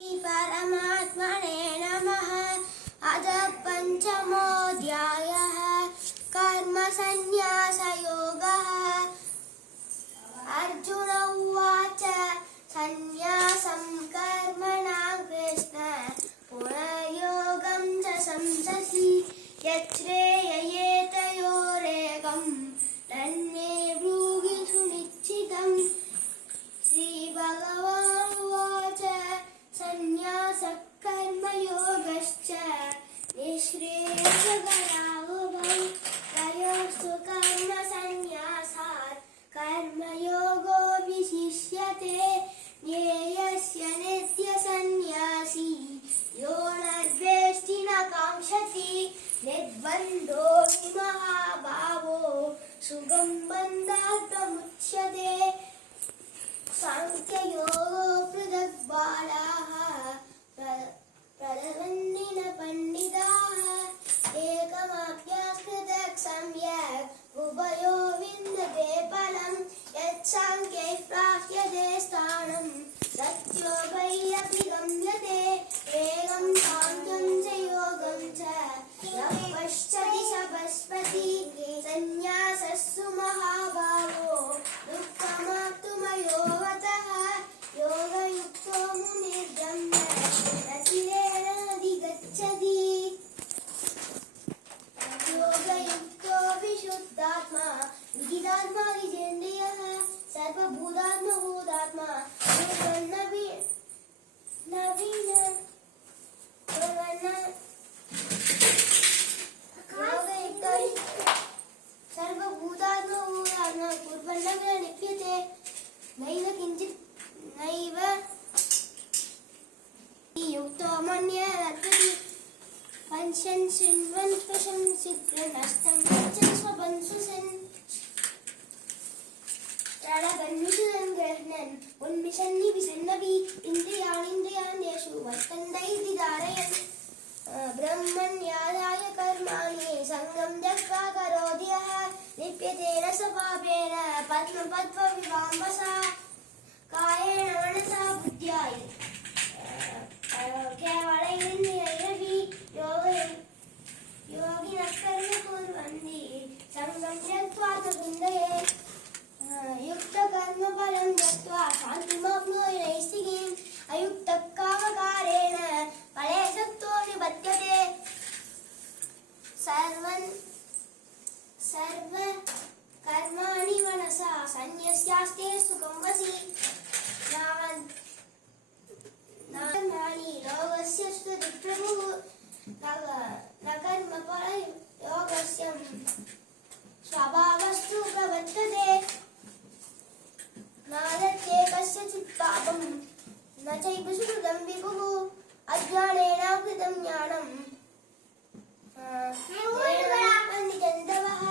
परमात्मने नमः। अथ पञ्चमोऽध्यायः कर्मसन्न्यासयोगः। अर्जुन उवाच सन्न्यासं कर्मणां कृष्ण पुनर्योगं च संससि यच्छ्रेययेतयोरेकं तन्मे ब्रूहि सुनिश्चितम्। श्रीभगवानुवाच सन्न्यासः कर्मयोगश्च निःश्रेयसकरावुभौ तयोस्तु कर्मसन्न्यासात् कर्मयोगो विशिष्यते। ज्ञेयस्य नित्यसन्न्यासी यो न द्वेष्टि न काङ्क्षति निर्बन्धो हि महाभावो सुखं बन्धात् प्रमुच्यते। सांख्ययोगो पृथक् बालाः प्रददन्ति न पण्डिताः एकमप्याकृतः सम्यक् उभयो विन्दते फलम्। यत्साङ्ख्यै प्राप्यते स्थानं तद्योगैरपि गम्यते। वेगं साङ्ख्यं च योगं च न पश्यति स पश्यति। सन्न्यासस्तु महाभावो दुःखमाप्तुमयो गतः योगयुक्तो मुनिर्ब्रह्म न चिरेणाधिगच्छति। योगयुक्तो विशुद्धात्मा विजितात्मा जितेन्द्रियः सर्वभूतात्मा सर्वभूतात्मा कुर्वन्नपि लिप्यते नैव किञ्चित् नैव युक्तो मन्यते। पश्यन् शृण्वन् स्पृशन् चित्रन् हस्तन् गच्छन् स्वपन् सुसन् प्रलभन् विशुदन् गृह्णन् उन्मिषन् निविशन्नपि इन्द्रियाणीन्द्रियाण्येषु वर्तन्ते धारयन्। ब्रह्मण्यादाय कर्माणि सङ्गं त्यक्त्वा करोति यः लिप्यते न स पापेन पद्मपद्मविवाम्बसा। कायेन मनसा बुद्ध्या केवलैरिन्द्रियैरपि योगिनः कर्म कुर्वन्ति सङ्गं त्यक्त्वा च कुन्दये। युक्तकर्मफलं त्यक्त्वा शान्तिमाप्नोति नैष्ठिकीम्। अयुक्तः कामकारेण फले सक्तो निबध्यते। सर्वकर्माणि मनसा सन्न्यस्यास्ते सुखं वसि। कर्माणि योगस्य स्तुतिप्रभुः न कर्मफलयोगस्य स्वभावस्तु प्रवर्तते। न दत्ते कस्यचित् पापं न चैव सुकृतं विभुः अज्ञानेनावृतं ज्ञानं जन्तवः।